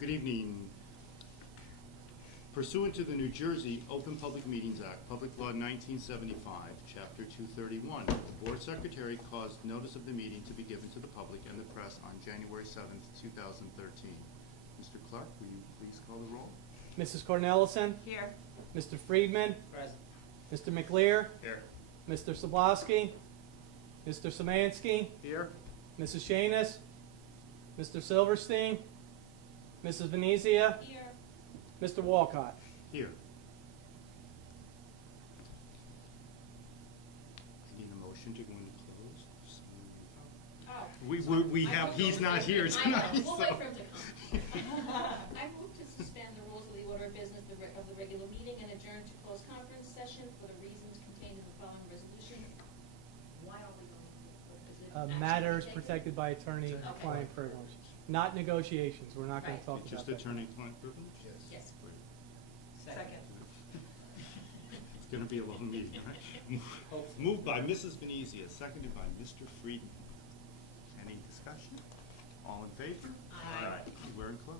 Good evening. Pursuant to the New Jersey Open Public Meetings Act, Public Law 1975, Chapter 231, the Board Secretary caused notice of the meeting to be given to the public and the press on January 7th, 2013. Mr. Clark, will you please call the roll? Mrs. Cornelison? Here. Mr. Friedman? Present. Mr. McLear? Here. Mr. Sobolski? Mr. Szymanski? Here. Mrs. Shanis? Mr. Silverstein? Mrs. Venezia? Here. Mr. Walcott? Here. I need a motion to go into closed. Oh. We have, he's not here tonight, I know, we'll wait so. for him to come. I move to suspend the rules of the order of business of the regular meeting and adjourn to closed conference session for the reasons contained in the following resolution. Why are we going to? Is it action Matters to be taken? protected by attorney-client privilege. Not negotiations. We're not going to Right. talk Just about that. attorney-client privilege? Yes. Second. It's going to be a long meeting, right? Moved by Mrs. Venezia, seconded by Mr. Friedman. Any discussion? All in favor? Aye. We're in closed.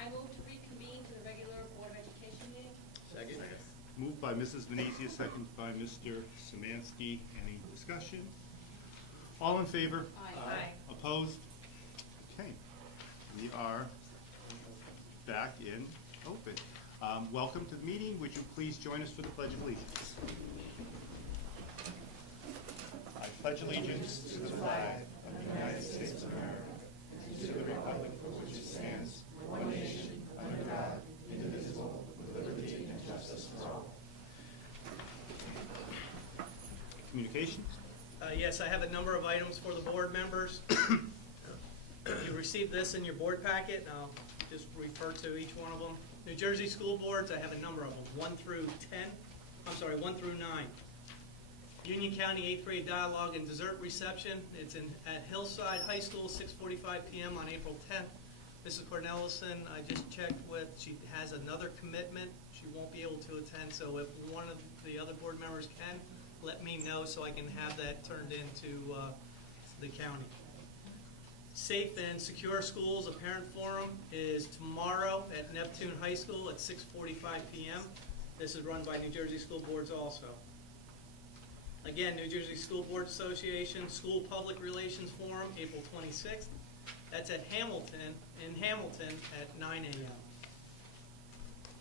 I move to reconvene to the regular Board of Education meeting. Second. Moved by Mrs. Venezia, seconded by Mr. Szymanski. Any discussion? All in favor? Aye. Opposed? Okay. We are back in open. Welcome to the meeting. Would you please join us for the Pledge of Allegiance? I pledge allegiance to the flag of the United States of America and to the republic for which it stands, one nation, under God, indivisible, with liberty and justice for all. Communications? Yes, I have a number of items for the board members. You received this in your board packet, and I'll just refer to each one of them. New Jersey School Boards, I have a number of them, 1 through 9. Union County 8th grade dialogue and dessert reception. It's at Hillside High School, 6:45 p.m. on April 10th. Mrs. Cornelison, I just checked with, she has another commitment. She won't be able to attend, so if one of the other board members can, let me know so I can have that turned into the county. Safe and Secure Schools, a parent forum, is tomorrow at Neptune High School at 6:45 p.m. This is run by New Jersey School Boards also. Again, New Jersey School Board Association School Public Relations Forum, April 26th. That's at Hamilton, at 9 a.m.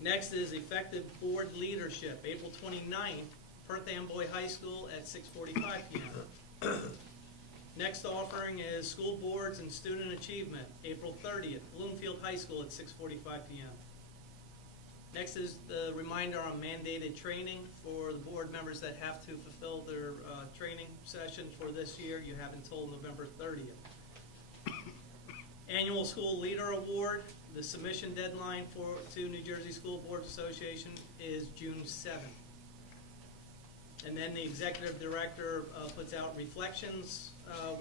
Next is Effective Board Leadership, April 29th, Perth Amboy High School at 6:45 p.m. Next offering is School Boards and Student Achievement, April 30th, Bloomfield High School at 6:45 p.m. Next is the reminder on mandated training for the board members that have to fulfill their training session for this year. You have until November 30th. Annual School Leader Award, the submission deadline to New Jersey School Boards Association is June 7th. And then the executive director puts out reflections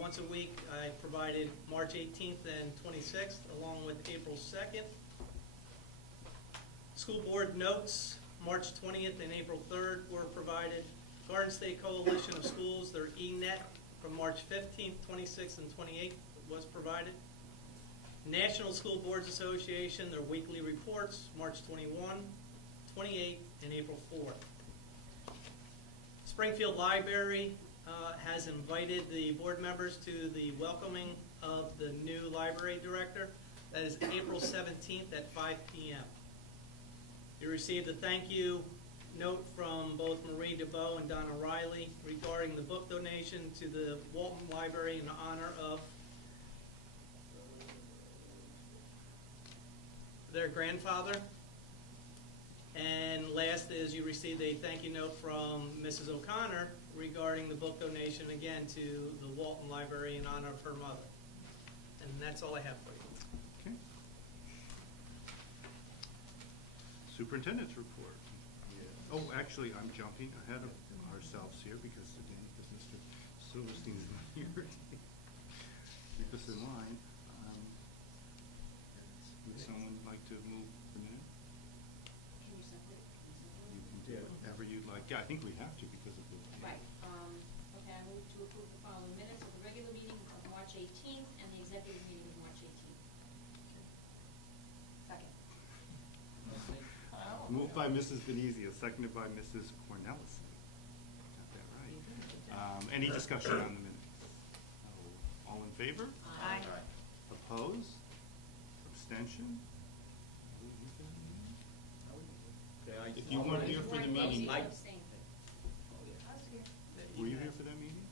once a week. I provided March 18th and 26th, along with April 2nd. School board notes, March 20th and April 3rd were provided. Garden State Coalition of Schools, their ENET from March 15th, 26th, and 28th was provided. National School Boards Association, their weekly reports, March 21, 28, and April 4th. Springfield Library has invited the board members to the welcoming of the new library director. That is April 17th at 5 p.m. You received a thank you note from both Marie DeBow and Donna Riley regarding the book donation to the Walton Library in honor of their grandfather. And last is you received a thank you note from Mrs. O'Connor regarding the book donation again to the Walton Library in honor of her mother. And that's all I have for you. Okay. Superintendent's report. Oh, actually, I'm jumping ahead of ourselves here because Mr. Silverstein is not here. Keep us in line. Would someone like to move the minute? Can you separate? You can do whatever you'd like. Yeah, I think we have to because of the. Right. Okay, I move to approve the following minutes of the regular meeting of March 18th and the executive meeting of March 18th. Moved by Mrs. Venezia, seconded by Mrs. Cornelison. Got that right. Any discussion on the minutes? No. All in favor? Aye. Opposed? Abstention? If you weren't here for the meeting, I were you here for that meeting?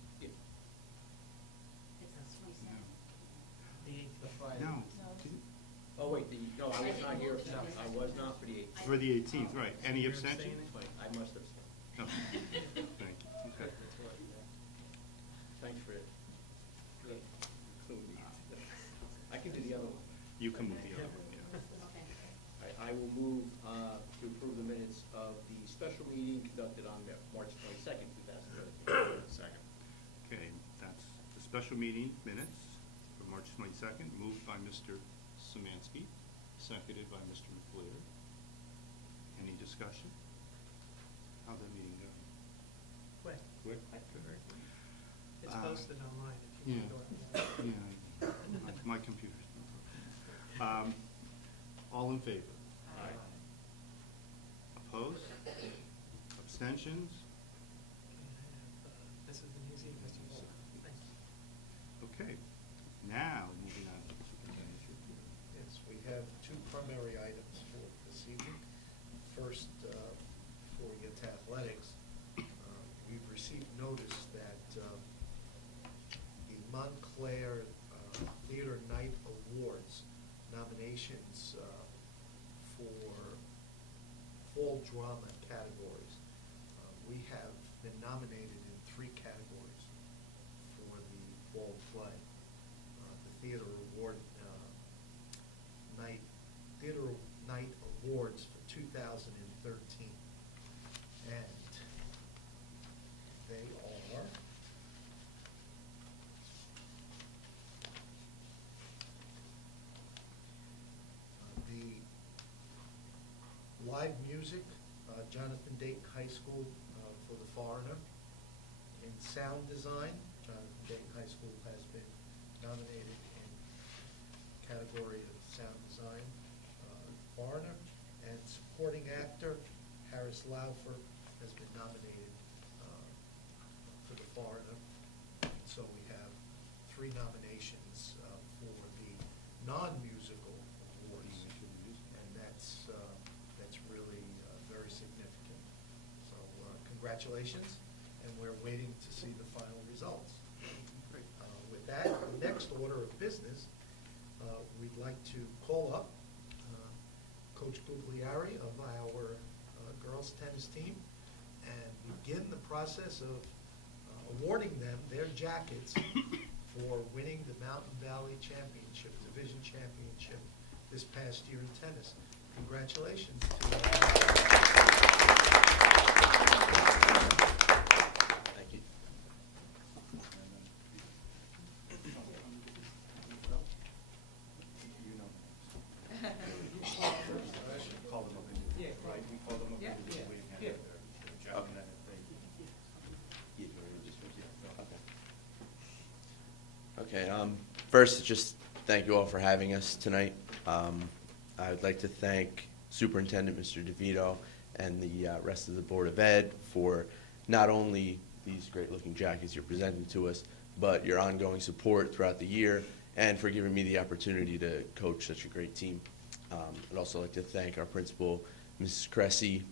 No. Oh, wait, no, I was not here, no, I was not for the 18th. For the 18th, right. Any abstention? I must have. No. Thank you. Okay. Thanks for it. I can do the other one. You can move the other one, yeah. I will move to approve the minutes of the special meeting conducted on March 22nd, 2013. Second. Okay, that's the special meeting minutes for March 22nd, moved by Mr. Szymanski, seconded by Mr. McLear. Any discussion? How'd that meeting go? Quick. Quick? It's posted online if you Yeah. want to go. Yeah, my computer's not working. All in favor? Aye. Opposed? Abstentions? Mrs. Venezia, Mr. Fuller. Thank you. Okay, now moving on to the superintendent's report. Yes, we have two primary items for this evening. First, before we get to athletics, we've received notice that the Montclair Theater Night Awards nominations for fall drama categories. We have been nominated in 3 categories for the fall play. The Theater Night Awards for 2013. And they are the live music, Jonathan Dayton High School for The Foreigner. In sound design, Jonathan Dayton High School has been nominated in category of sound design, Foreigner. And supporting actor, Harris Laufer, has been nominated for The Foreigner. So we have 3 nominations for the non-musical awards, and that's really very significant. So congratulations, and we're waiting to see the final results. With that, the next order of business, we'd like to call up Coach Gugliari of our girls tennis team and begin the process of awarding them their jackets for winning the Mountain Valley Championship, Division Championship this past year in tennis. Congratulations to Thank you. Call them up individually, right? We call them up individually and hand their job, and then if they. Okay, first, just thank you all for having us tonight. I would like to thank Superintendent Mr. DeVito and the rest of the Board of Ed for not only these great-looking jackets you're presenting to us, but your ongoing support throughout the year and for giving me the opportunity to coach such a great team. I'd also like to thank our principal, Mrs. Cressy,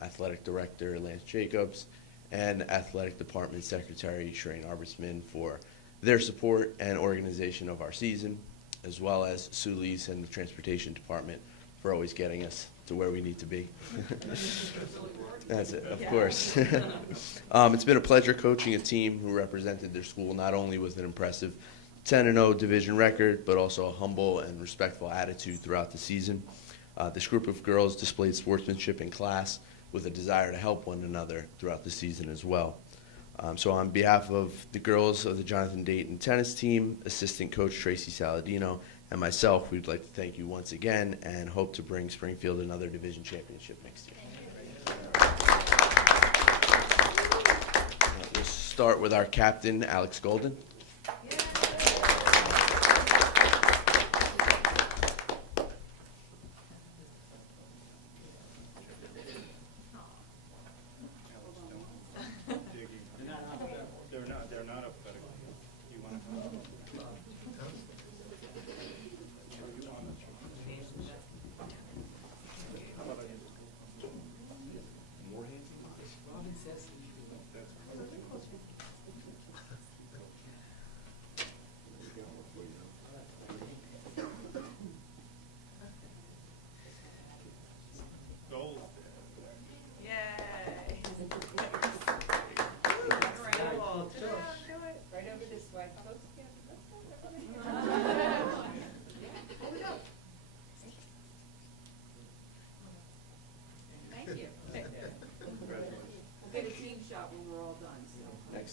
athletic director, Lance Jacobs, and athletic department secretary, Shireen Arbisman, for their support and organization of our season, as well as Sue Lees and the transportation department for always getting us to where we need to be. That's it, of course. It's been a pleasure coaching a team who represented their school not only with an impressive 10-0 division record, but also a humble and respectful attitude throughout the season. This group of girls displayed sportsmanship in class with a desire to help one another throughout the season as well. So on behalf of the girls of the Jonathan Dayton tennis team, assistant coach Tracy Saladino, and myself, we'd like to thank you once again and hope to bring Springfield another division championship next year. We'll start with our captain, Alex Golden.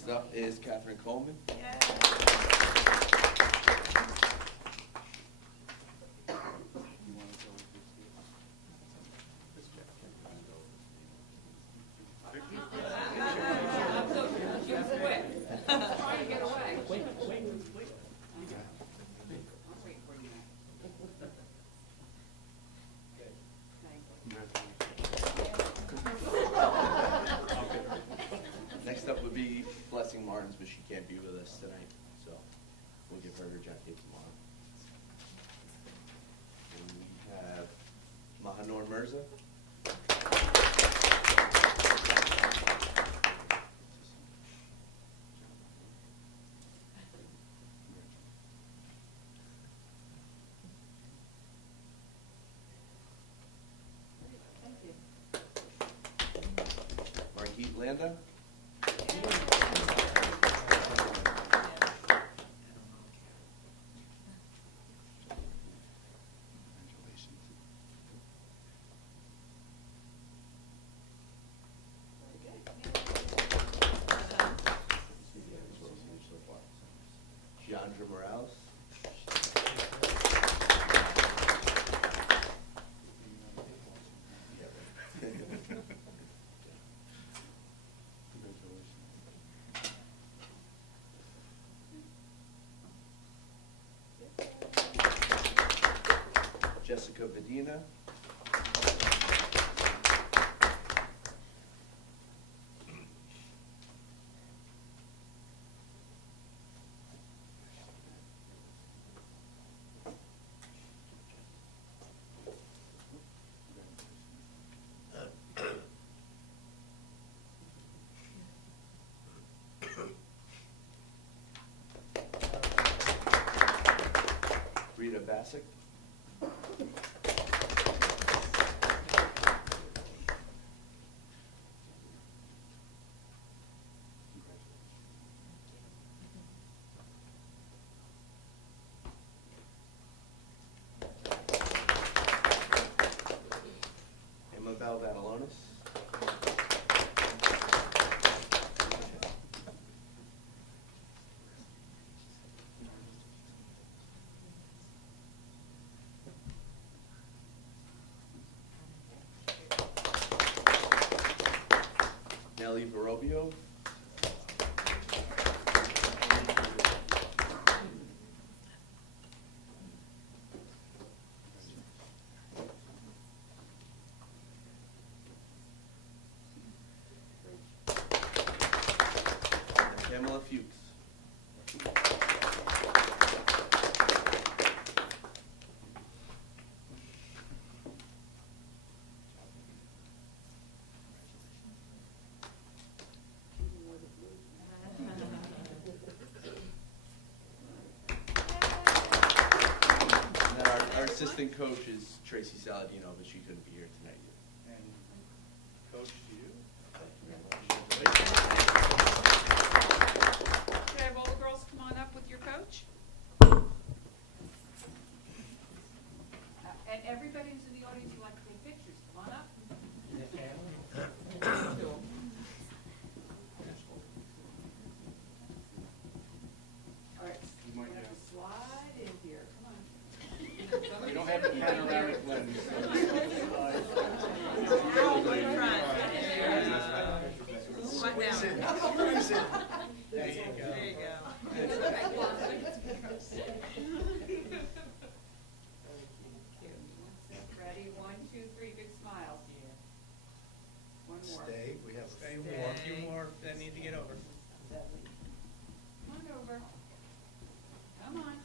Next up is Catherine Coleman. Next up would be Blessing Martins, but she can't be with us tonight, so we'll give her her jacket tomorrow. And we have Mahanor Mirza. Marquise Landa. Chandra Morales. Jessica Bedina. Rita Bassick. Emma Valvanonis. Nelly Verobio. And Pamela Fuchs. And then our assistant coach is Tracy Saladino, but she couldn't be here tonight. And coach, to you. Could I have all the girls come on up with your coach? And everybody who's in the audience would like to take pictures, come on up. All right, You you might have have- to slide in here, come on. We don't have the panoramic lens. What now? There you go. There you go. Ready, 1, 2, 3, big smiles. One more. Stay, we have A a few more that need to get over. Come on over. Come on.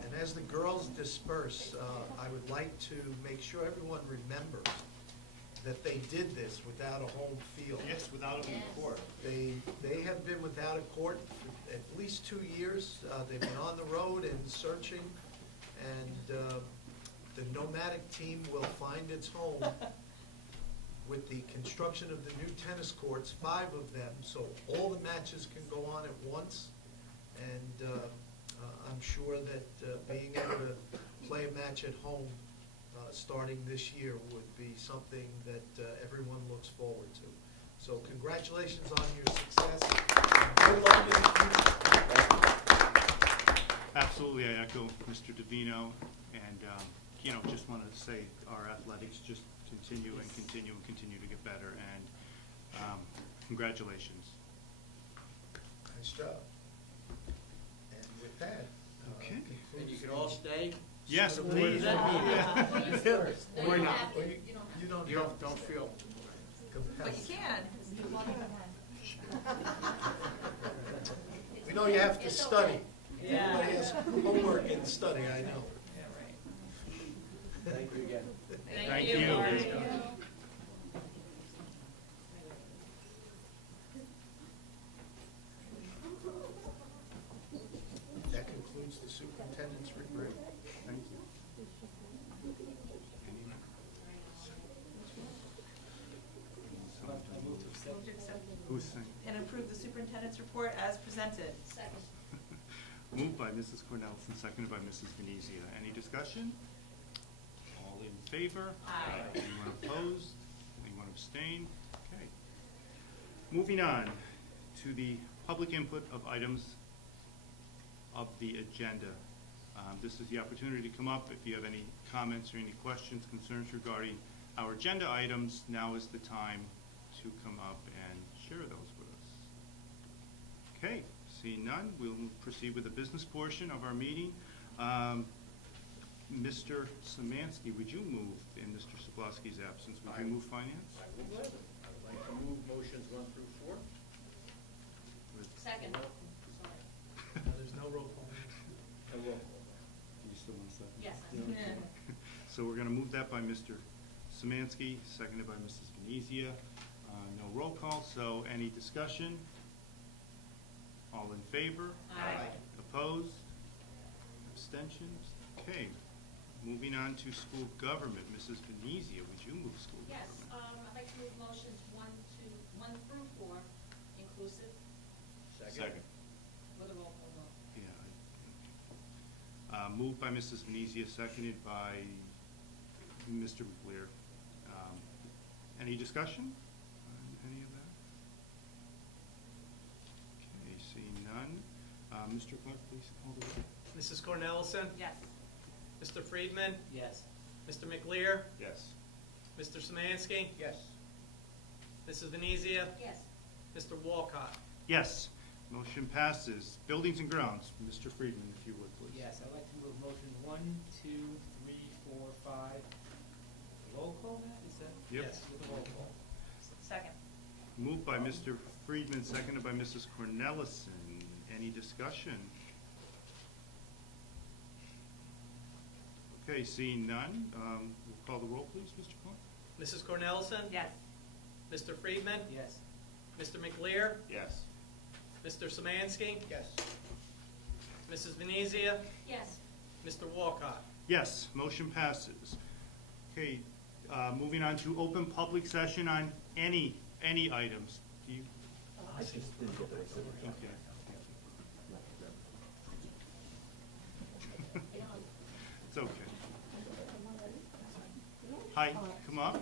And as the girls disperse, I would like to make sure everyone remembers that they did this without a home field. Yes, without open court. They have been without a court for at least 2 years. They've been on the road and searching, and the nomadic team will find its home with the construction of the new tennis courts, 5 of them, so all the matches can go on at once. And I'm sure that being able to play a match at home starting this year would be something that everyone looks forward to. So congratulations on your success. And good luck in the future. Absolutely, I echo Mr. Davino, and, just want to say our athletics just continue and continue and continue to get better, and congratulations. Nice job. And with that. Okay. And you can all stay? Yes, Sort of please. leave that meeting. Well, you first. No, Why you not? have to. Well, You don't have You to. don't You have don't feel. But you can. We know you have to It's study. okay. Everybody has homework and study, I know. Yeah, right. Thank you again. Thank you. Thank you. That concludes the superintendent's report. Thank you. Move to accept Who's saying? and approve the superintendent's report as presented. Second. Moved by Mrs. Cornelison, seconded by Mrs. Venezia. Any discussion? All in favor? Aye. Anyone opposed? Anyone abstain? Okay. Moving on to the public input of items of the agenda. This is the opportunity to come up if you have any comments or any questions, concerns regarding our agenda items. Now is the time to come up and share those with us. Okay, seeing none, we'll proceed with the business portion of our meeting. Mr. Szymanski, would you move in Mr. Sobolewski's absence? Would you move finance? I would like to move motions 1 through 4. Second. There's no roll call. And roll call. You still want to second? Yes. So we're going to move that by Mr. Szymanski, seconded by Mrs. Venezia. No roll call, so any discussion? All in favor? Aye. Opposed? Abstentions? Okay. Moving on to school government. Mrs. Venezia, would you move school Yes, government? I'd like to move motions 1 through 4, inclusive, Second. with a roll call vote. Yeah. Moved by Mrs. Venezia, seconded by Mr. McLear. Any discussion on any of that? Okay, seeing none. Mr. Clark, please call the roll. Mrs. Cornelison? Yes. Mr. Friedman? Yes. Mr. McLear? Yes. Mr. Szymanski? Yes. Mrs. Venezia? Yes. Mr. Walcott? Yes. Motion passes. Buildings and grounds. Mr. Friedman, if you would, please. Yes, I'd like to move motions 1, 2, 3, 4, 5. Roll call, Matt, is that? Yep. Yes. With a roll call. Second. Moved by Mr. Friedman, seconded by Mrs. Cornelison. Any discussion? Okay, seeing none, we'll call the roll, please, Mr. Clark. Mrs. Cornelison? Yes. Mr. Friedman? Yes. Mr. McLear? Yes. Mr. Szymanski? Yes. Mrs. Venezia? Yes. Mr. Walcott? Yes, motion passes. Okay, moving on to open public session on any items. Do you? Okay. It's okay. Hi, come up.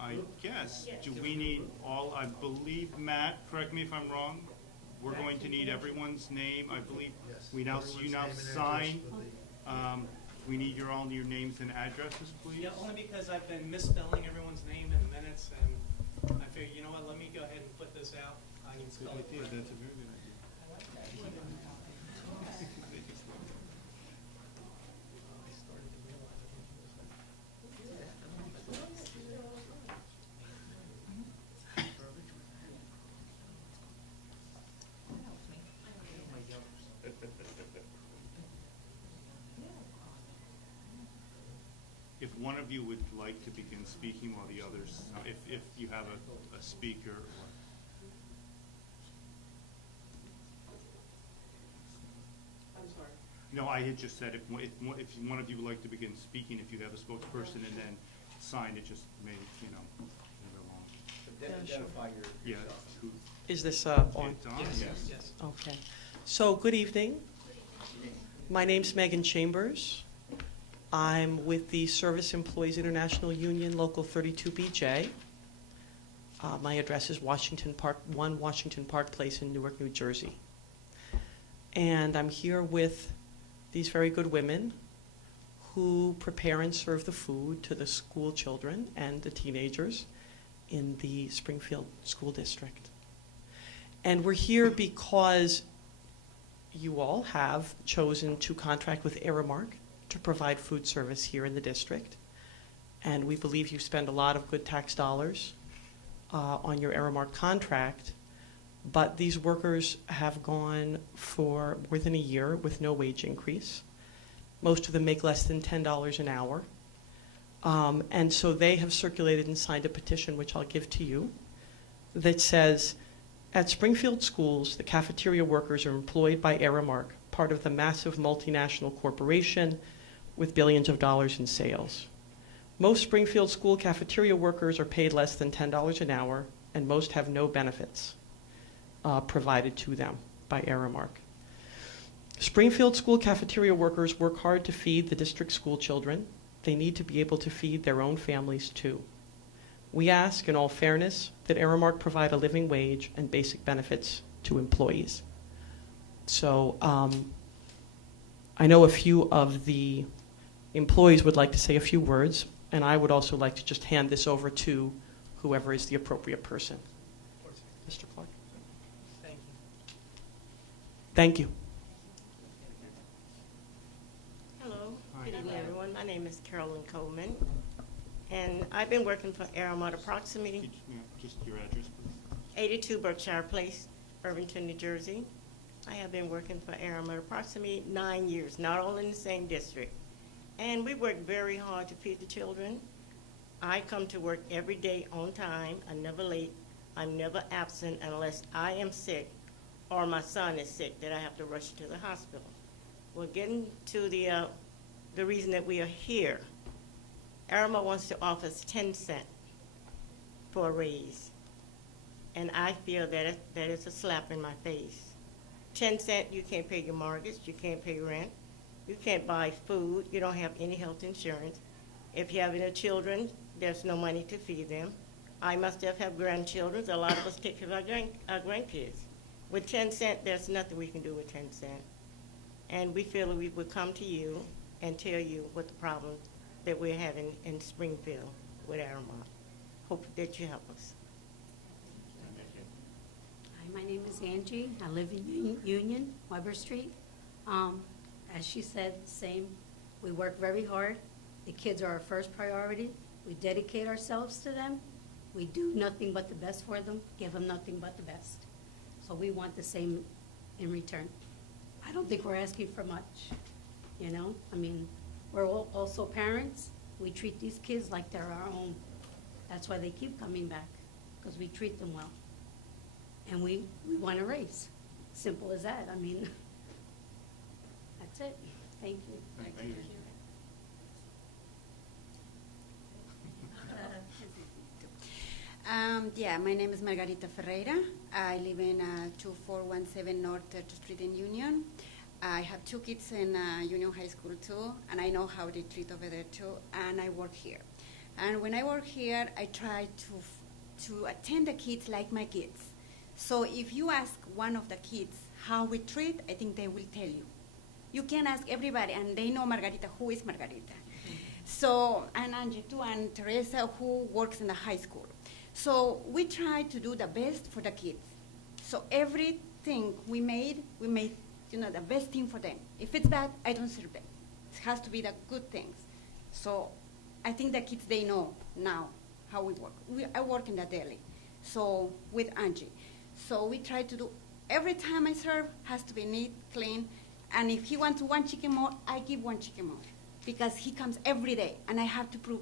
I guess, do we need all, I believe, Matt, correct me if I'm wrong, we're going to need everyone's name, I believe. Yes. We now, Everyone's you now name and address sign, for the- we need all your names and addresses, please. Yeah, only because I've been misspelling everyone's name in the minutes, and I figured, you know what, let me go ahead and put this out. I can spell it. Good idea, that's a very good idea. I started to realize I think it was one of you would like to begin speaking while the others, if you have a speaker or. I'm sorry. No, I had just said if one of you would like to begin speaking, if you have a spokesperson and then sign it, just made, move it along. Identify Yeah. yourself. who- Is this on? It's on, Yes, yes. yes. Okay. So, good evening. My name's Megan Chambers. I'm with the Service Employees International Union, Local 32BJ. My address is 1 Washington Park Place in Newark, New Jersey. And I'm here with these very good women who prepare and serve the food to the school children and the teenagers in the Springfield School District. And we're here because you all have chosen to contract with Aramark to provide food service here in the district. And we believe you spend a lot of good tax dollars on your Aramark contract. But these workers have gone for more than a year with no wage increase. Most of them make less than $10 an hour. And so they have circulated and signed a petition, which I'll give to you, that says, at Springfield schools, the cafeteria workers are employed by Aramark, part of the massive multinational corporation with billions of dollars in sales. Most Springfield school cafeteria workers are paid less than $10 an hour, and most have no benefits provided to them by Aramark. Springfield school cafeteria workers work hard to feed the district school children. They need to be able to feed their own families too. We ask, in all fairness, that Aramark provide a living wage and basic benefits to employees. So I know a few of the employees would like to say a few words, and I would also like to just hand this over to whoever is the appropriate person. Mr. Clark. Thank you. Thank you. Hello, Hi. good evening, everyone. My name is Carolyn Coleman, and I've been working for Aramark approximately Just your address, please. 82 Berkshire Place, Irvington, New Jersey. I have been working for Aramark approximately 9 years, not all in the same district. And we work very hard to feed the children. I come to work every day on time. I'm never late. I'm never absent unless I am sick or my son is sick that I have to rush to the hospital. Well, getting to the reason that we are here, Aramark wants to offer us 10 cents for a raise. And I feel that that is a slap in my face. 10 cents, you can't pay your mortgage, you can't pay rent, you can't buy food, you don't have any health insurance. If you have any children, there's no money to feed them. I myself have grandchildren, a lot of us take care of our grandkids. With 10 cents, there's nothing we can do with 10 cents. And we feel that we would come to you and tell you what the problem that we're having in Springfield with Aramark. Hope that you help us. Hi, my name is Angie. I live in Union, Weber Street. As she said, same. We work very hard. The kids are our first priority. We dedicate ourselves to them. We do nothing but the best for them, give them nothing but the best. So we want the same in return. I don't think we're asking for much, you know? I mean, we're all also parents. We treat these kids like they're our own. That's why they keep coming back, because we treat them well. And we want a raise. Simple as that. I mean, that's it. Thank you. Thank you. Yeah, my name is Margarita Ferreira. I live in 2417 North 3rd Street in Union. I have 2 kids in Union High School too, and I know how they treat over there too, and I work here. And when I work here, I try to attend the kids like my kids. So if you ask one of the kids how we treat, I think they will tell you. You can ask everybody, and they know Margarita, who is Margarita. So, and Angie too, and Teresa, who works in the high school. So we try to do the best for the kids. So everything we made, the best thing for them. If it's bad, I don't serve them. It has to be the good things. So I think the kids, they know now how we work. I work in the deli, so with Angie. So we try to do, every time I serve, has to be neat, clean, and if he wants 1 chicken more, I give 1 chicken more. because he comes every day, and I have to prove,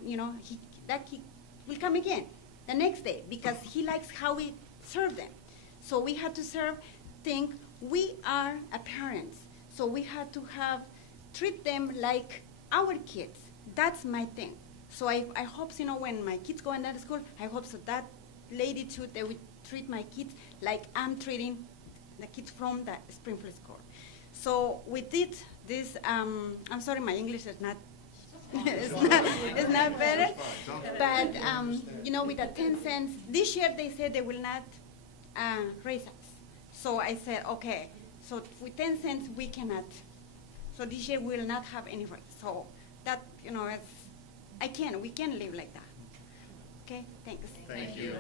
that he will come again the next day because he likes how we serve them. So we have to think we are a parents, so we have to treat them like our kids. That's my thing. So I hope, when my kids go in that school, I hope so that lady too, they will treat my kids like I'm treating the kids from the Springfield school. So we did this, I'm sorry, my English is not, it's not better. But, with the 10 cents, this year they said they will not raise us. So I said, okay, so with 10 cents we cannot. So this year we will not have any raise. So that, we can't live like that. Okay, thanks. Thank you.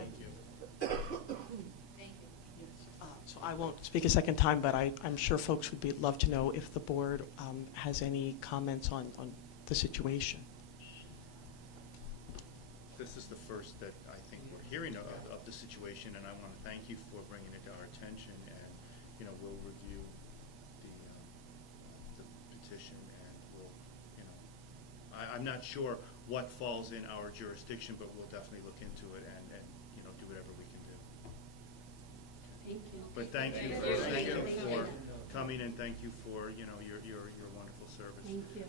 So I won't speak a second time, but I'm sure folks would love to know if the board has any comments on the situation. This is the first that I think we're hearing of the situation, and I want to thank you for bringing it to our attention, and, we'll review the petition, and we'll, I'm not sure what falls in our jurisdiction, but we'll definitely look into it and do whatever we can do. Thank you. But thank you for coming, and thank you for, your wonderful service. Thank you.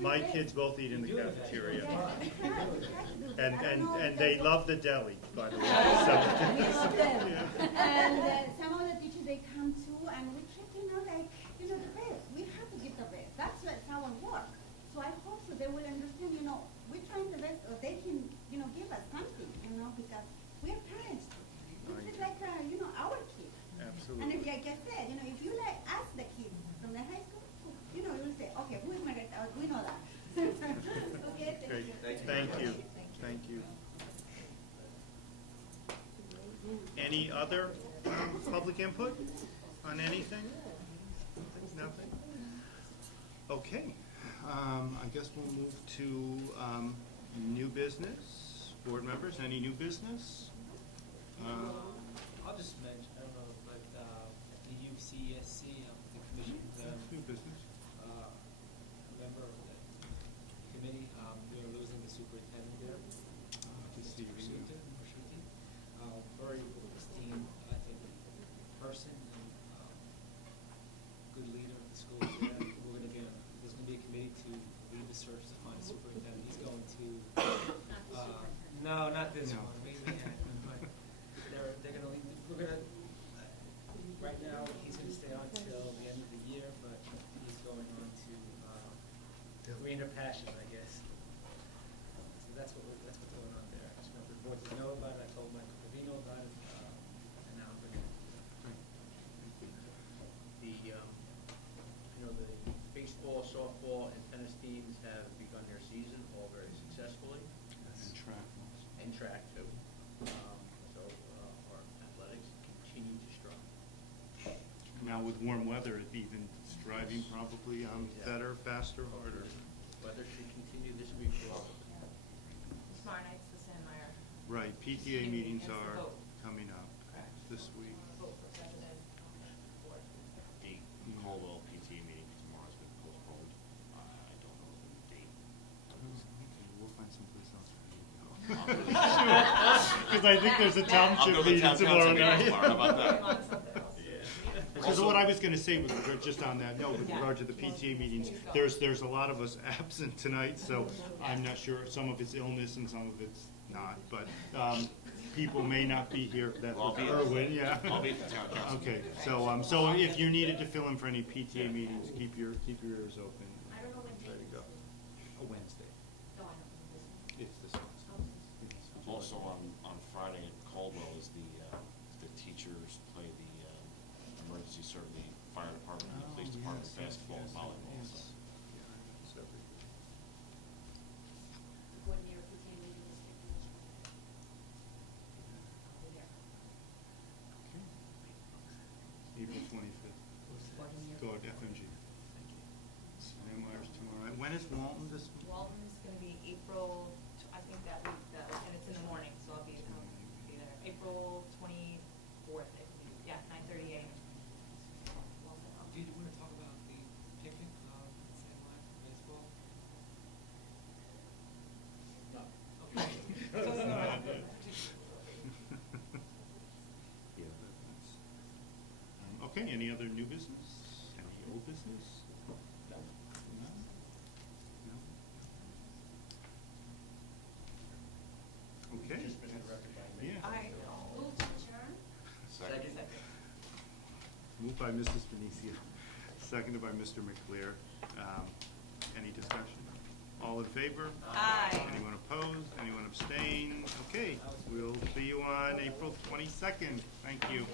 My kids both eat in the cafeteria. And they love the deli, by the way. So. We love them. And some of the teachers, they come too, and we check, the best. We have to give the best. That's our work. So I hope so they will understand, we're trying the best, or they can, give us something, because we're parents. This is like, our kids. Absolutely. And if, like I said, if you ask the kids from the high school, you will say, okay, who is Margarita? We know that. Okay, Great. thank you. Thank you. Any other public input on anything? Nothing? Okay. I guess we'll move to new business. Board members, any new business? I'll just mention, I don't know, but the UCSC, the commission, New business. member of the committee, they're losing the superintendent there. Marchuti. Very esteemed, I think, person and good leader of the school there. There's going to be a committee to lead the search to find a superintendent. He's going to, no, not this one. We had, but they're going to lead, right now, he's going to stay on till the end of the year, but he's going on to greener passion, I guess. So that's what's going on there. I just want the board to know about it. I told Michael Pavino about it, and now I'm bringing it. The baseball, softball, and tennis teams have begun their season all very successfully. And track too. So our athletics continue to struggle. Now with warm weather, even striving probably better, faster, harder. Weather should continue this week for all of us. Tomorrow night's the San Meyer. Right, PTA meetings Yes, are vote. coming up Correct. this week. Vote for president board. The Caldwell PTA meeting tomorrow's been postponed. I don't know the date. We'll find someplace else for you to go. Because I think there's a I'll township go to the meeting town council tomorrow meeting night. tomorrow. How about that? Because what I was going to say with regard, just on that note, with regard to the PTA meetings, there's a lot of us absent tonight, so I'm not sure. Some of it's illness and some of it's not, but people may not be here. That I'll was be- Irwin, yeah. I'll be at the town council. Okay, so if you needed to fill in for any PTA meetings, keep your ears open. I don't know when There you go. A Wednesday. No, I don't know this. It's this Wednesday. Also on Friday at Caldwell is the teachers play the emergency serve the fire department and the police department basketball and volleyball. So. Coordinator PTA meeting is April 25th. Go at FMG. Sam Myers tomorrow night. When is Walton this? Walton's gonna be April, I think that week, and it's in the morning, so I'll be there. April 24th, I believe. Yeah, 9:30 a.m. Do you want to talk about the picnic, San Juan baseball? Okay, any other new business? Any old business? No? No? Okay. Yeah. Move to adjourn? Second. Moved by Mrs. Benicio, seconded by Mr. McClear. Any discussion? All in favor? Aye. Anyone opposed? Anyone abstain? Okay, we'll see you on April 22nd. Thank you.